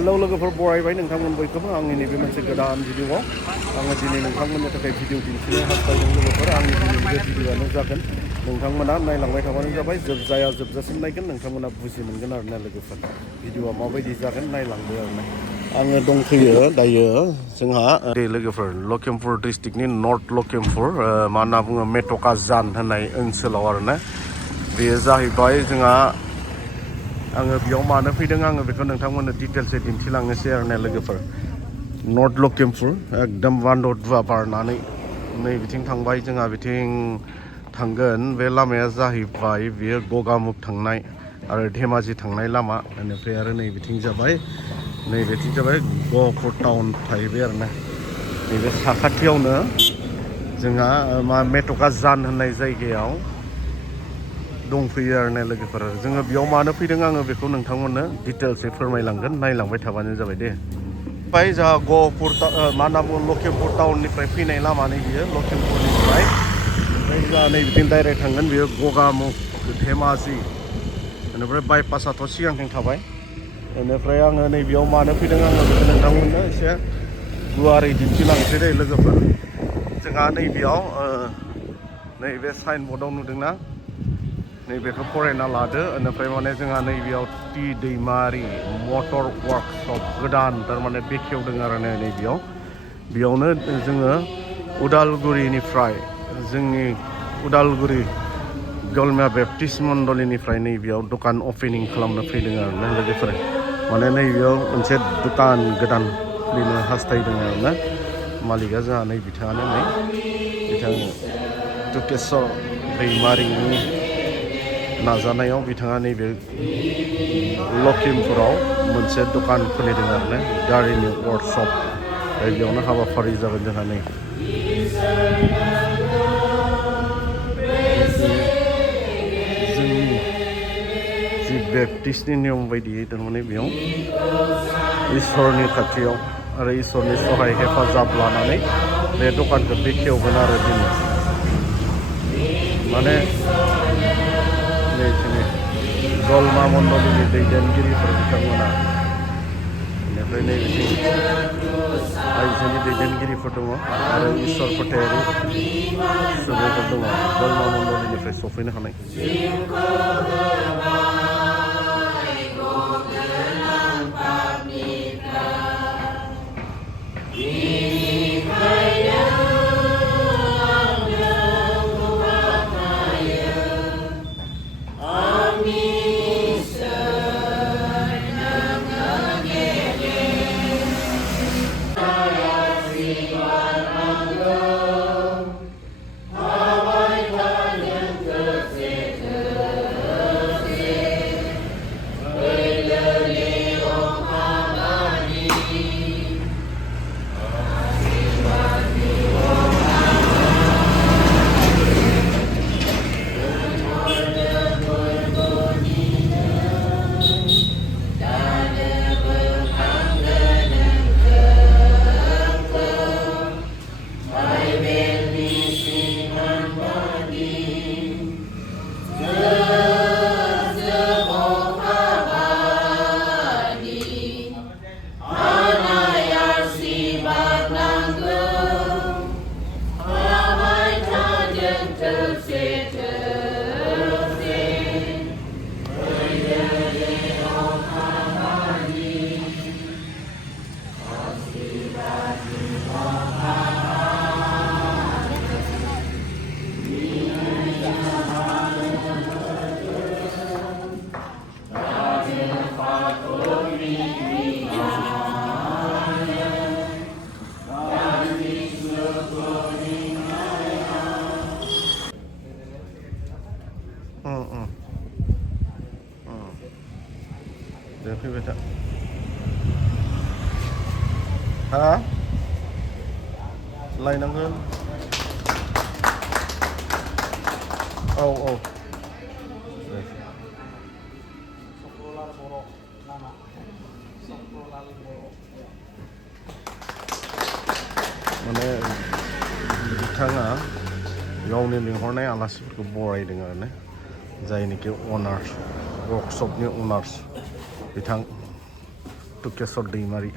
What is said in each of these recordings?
hello लोगोफोर बरायबाय नोंथांमोन बयखौबो आंनि नैबे मोनसे गोदान भिडिअआव आङो दिनै नोंथांमोननि थाखाय भिडिअ दिन्थिनो हास्थायदों लोगोफोर आंनि दिनैनि बे भिडिअआनो जागोन नोंथांमोना नायलांबाय थाबानो जाबाय जोबजासिम नायगोन नोंथांमोना बुजि मोनगोन आरोना लोगोफोर भिडिअआ माबायदि जागोन नायलांदो आरोना आङो दंफैयो दायो जोंहा लोगोफोर लखिमपुर डिस्ट्रिक्टनि नर्थ लखिमपुर मा होनना बुङो मेटका जान होननाय ओनसोलाव आरोना बेयो जाहैबाय जोंहा आङो बेयाव मानो फैदों आङो बेखौ नोंथांमोननो डिटेल्सै दिन्थिलांनोसै आरोना लोगोफोर नर्थ लखिमपुर एकदम बान्दरदुवा बारनानै नै बिथिं थांबाय जोंहा बिथिं थांगोन बे लामाया जाहैबाय बेयो गगामुख थांनाय आरो धेमाजि थांनाय लामा बेनिफ्राय आरो नै बिथिं जाबाय गहपुर टाउन थाहैबाय आरोना नैबे साखाथियावनो जोंहा मेटका जान होननाय जायगायाव दंफैयो आरोना लोगोफोर जोङो बेयाव मानो फैदों आङो बेखौ नोंथांमोननो डिटेल्सै फोरमायलांगोन नायलांबाय थाबानो जाबाय दे ओमफ्राय जोंहा गहपुर मा होनना बुङो लखिमपुर टाउननिफ्राय फैनाय लामा नै बियो लखिमपुरनिफ्राय ओमफ्राय जोंहा नै बिथिं डाइरेक्ट थांगोन बियो गगामुख धेमाजि बेनिफ्राय बाइपासाथ' सिगांथिं थाबाय बेनिफ्राय आङो नैबेयाव मानो फैदों आङो बेखौ नोंथांमोननो एसे गुवारै दिन्थिलांसै दे लोगोफोर जोंहा नैबेयाव नैबे साइन बर्डआव नुदोंना नैबेखौ फरायना लादो बेनिफ्राय माने जोंहा नैबेयाव टि दैमारि मटर वार्कशप गोदान थारमाने बेखेवदों आरो बेयावनो जोङो उदालगुरिनिफ्राय जोंनि उदालगुरि गलमा बेप्टिस्ट मण्डलिनिफ्राय नैबेयाव दखान अपेनिं खालामनो फैदों आरोना लोगोफोर माने नैबेयाव मोनसे दखान गोदान खुलिनो हास्थायदों आरोना मालिकआ जोंहा नै बिथाङानो बिथां तुकेस्वर दैमारिनि नाजानायाव बिथाङा नैबे लखिमपुराव मोनसे दखान खुलिदों आरोना गारिनि वर्कशप बेयावनो हाबाफारि जागोन जोंहा नै जोंनि जि बेप्टिस्टनि नियम बायदियै थारमाने बेयाव इसोरनि खाथियाव आरो इसोरनि सहाय हेफाजाब लानानै बे दखानखौ बेखेवगोन आरो दिनै माने नैखिनि गलमा मण्डलिनि दैदेनगिरिफोर बिथांमोना बेनिफ्राय नैबेथिं आइजोनि दैदेनगिरिफोर दङ आरो इसोर फोथायारि सुबुंफोर दङ गलमा मण्डलिनिफ्राय सफैनो हानाय दे फैबाय था हा लायनांगोन औ माने बिथाङा गावनि लिंहरनाय आलासिफोरखौ बरायदों आरोना जायनोखि अनार्स वर्कशपनि अनार्स बिथां Tukeshwar Daimary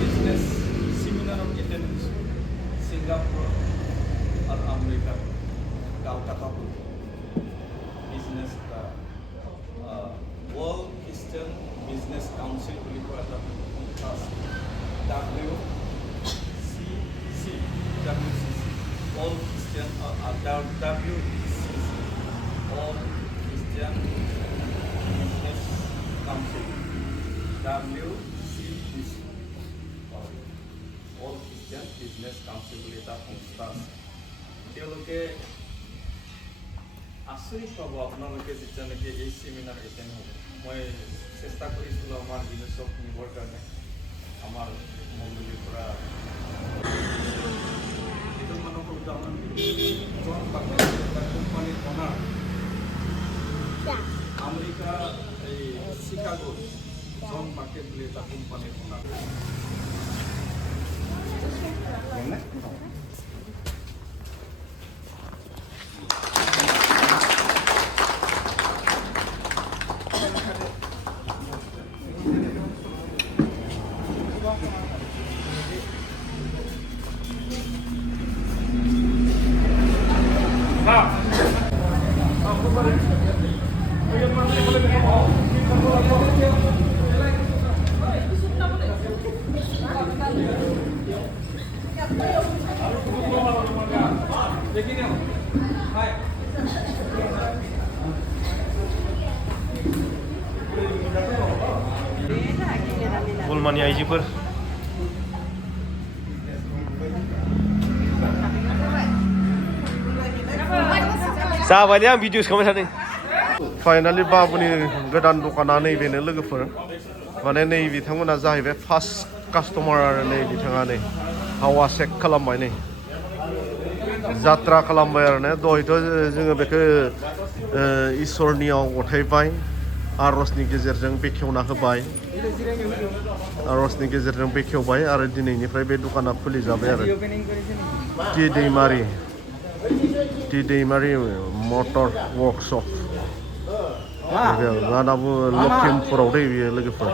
business seminar attend Singapore or America, Calcutta business World Christian Business Council WCC All Christian WCC All Christian Business Council WCBC All Christian Business Council বুলি এটা সংস্থা আছে তেওঁলোকে আচৰিত পাব আপোনালোকে যেতিয়া নেকি এই সেমিনাৰ এটেণ্ড হ'ব মই চেষ্টা কৰিছিলোঁ আমাৰ বিজনেছক নিবৰ কাৰণে আমাৰ মণ্ডলীৰ পৰা এজন মানুহক উদাহৰণ জন বাকেট এটা কোম্পানীৰ অনাৰ আমেৰিকা এই চিকাগোৰ জন বাকেট বুলি এটা কোম্পানীৰ অনাৰ गलमानि आइजोफोर जाबाय आं भिडिअस खालामबाय थादों फाइनालि बाबुनि गोदान दखाना नैबेनो लोगोफोर माने नै बिथांमोना जाहैबाय फार्स्ट कास्टमार आरो नै बिथाङा नै हावा चेक खालामबाय नै जात्रा खालामबाय आरो ने दहायथ' जोङो बेखौ इसोरनियाव गथायबाय आर'जनि गेजेरजों बेखेवना होबाय आर'जनि गेजेरजों बेखेवबाय आरो दिनैनिफ्राय बे दखाना खुलिजाबाय आरो टि दैमारि मटर वर्कशप गानाबो लखिमपुराव दै बियो लोगोफोर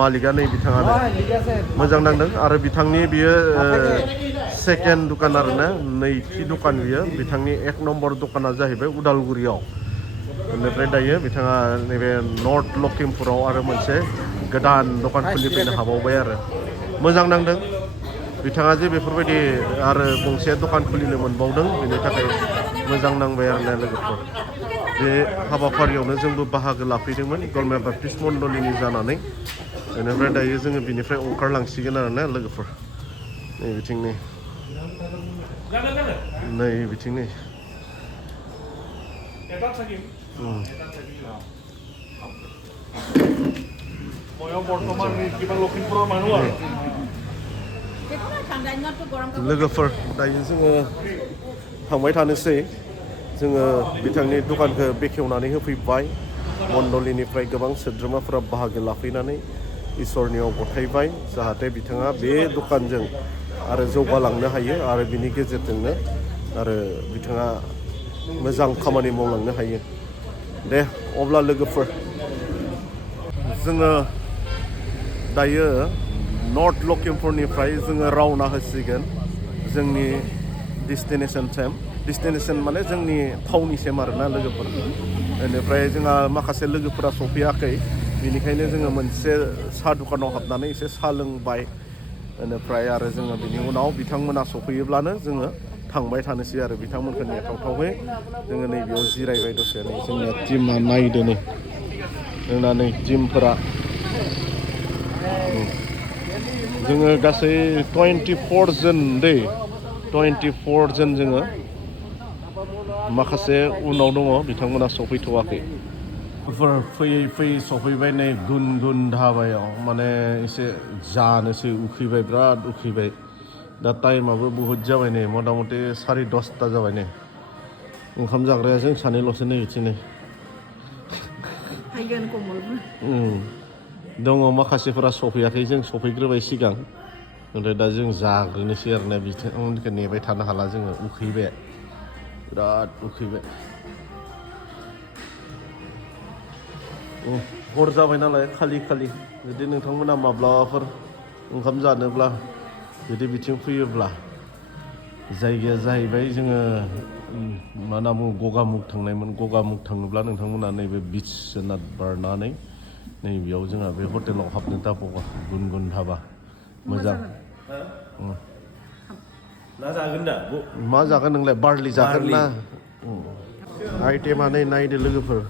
मालिकआ नै बिथाङानो मोजां नांदों आरो बिथांनि बियो सेकेन्ड दखान आरो ना नैथि दखान बियो बिथांनि एक नम्बर दखाना जाहैबाय उदालगुरियाव बेनिफ्राय दायो बिथाङा नैबे नर्थ लखिमपुराव आरो मोनसे गोदान दखान खुलिफैनो हाबावबाय आरो मोजां नांदों बिथाङा जे बेफोरबायदि आरो गंसे दखान खुलिनो मोनबावदों बेनि थाखाय मोजां नांबाय आरो ना लोगोफोर बे हाबाफारियावनो जोंबो बाहागो लाफैदोंमोन गलमेट बाप्टिस्ट मण्डलीनि जानानै बेनिफ्राय दायो जोङो बिनिफ्राय ओंखारलांसिगोन आरो ना लोगोफोर नै बिथिं नै बिथिं नै মই বৰ্তমান কিবা লখিমপুৰৰ মানুহ আৰু लोगोफोर दायो जोङो थांबाय थानोसै जोङो बिथांनि दखानखौ बेखेवनानै होफैबाय मण्डलिनिफ्राय गोबां सोद्रोमाफोरा बाहागो लाफैनानै इसोरनियाव गथायबाय जाहाथे बिथाङा बे दखानजों आरो जौगालांनो हायो आरो बिनि गेजेरजोंनो आरो बिथाङा मोजां खामानि मावलांनो हायो दे अब्ला लोगोफोर जोङो दायो नर्थ लखिमपुरनिफ्राय जोङो रावना होसिगोन जोंनि डेस्टिनेसन माने जोंनि थावनिसिम आरोना लोगोफोर बेनिफ्राय जोंहा माखासे लोगोफोरा सफैयाखै बेनिखायनो जोङो मोनसे साहा दखानाव हाबनानै एसे साहा लोंबाय बेनिफ्राय आरो जोङो बिनि उनाव बिथांमोना सफैयोब्लानो जोङो थांबाय थानोसै आरो बिथांमोनखौ नेथावथावै जोङो नैबेयाव जिरायबाय दसे नै जोंना टिमा नायदो नै जोंना नै टिमफोरा जोङो गासै 24 जन दै 24 जन जोङो माखासे उनाव दङ बिथांमोना सफैथ'वाखै फैयै फैयै सफैबाय नै गुन गुन धाबायाव माने एसे जानोसै उखैबाय बिराद उखैबाय दा टाइमाबो बहुद जाबाय नै मथा मथि 10:30 जाबाय नै ओंखाम जाग्राया जों सानैल'सो नै बिथिं नै दङ माखासेफोरा सफैयाखै जों सफैग्रोबाय सिगां ओमफ्राय दा जों जाग्रोनोसै आरोना बिथांमोनखौ नेबाय थानो हाला जोङो उखैबाय बिराद उखैबाय हर जाबाय नालाय खालि जुदि नोंथांमोना माब्लाबाफोर ओंखाम जानोब्ला जुदि बिथिं फैयोब्ला जायगाया जाहैबाय जोङो मा होनना बुङो गगामुग थांनायमोन गगामुग थाङोब्ला नोंथांमोना नैबे बिस्वनाथ बारनानै नैबेयाव जोंहा बे हटेलाव हाबनो दाबावा गुन धाबा मोजां ना जागोन दा मा जागोन नोंलाय बारलि जागोन ना आइटेमा नै नायदो लोगोफोर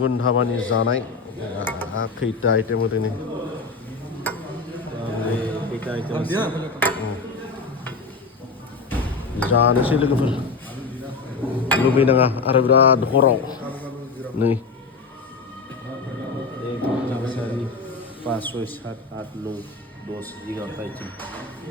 गुन धाबानि जानाय खैथा आइटेम होदों नै जानोसै लोगोफोर लुबैनाङा आरो बिराद हराव नै 1 2 3 4 5 6 7 8 9 10 11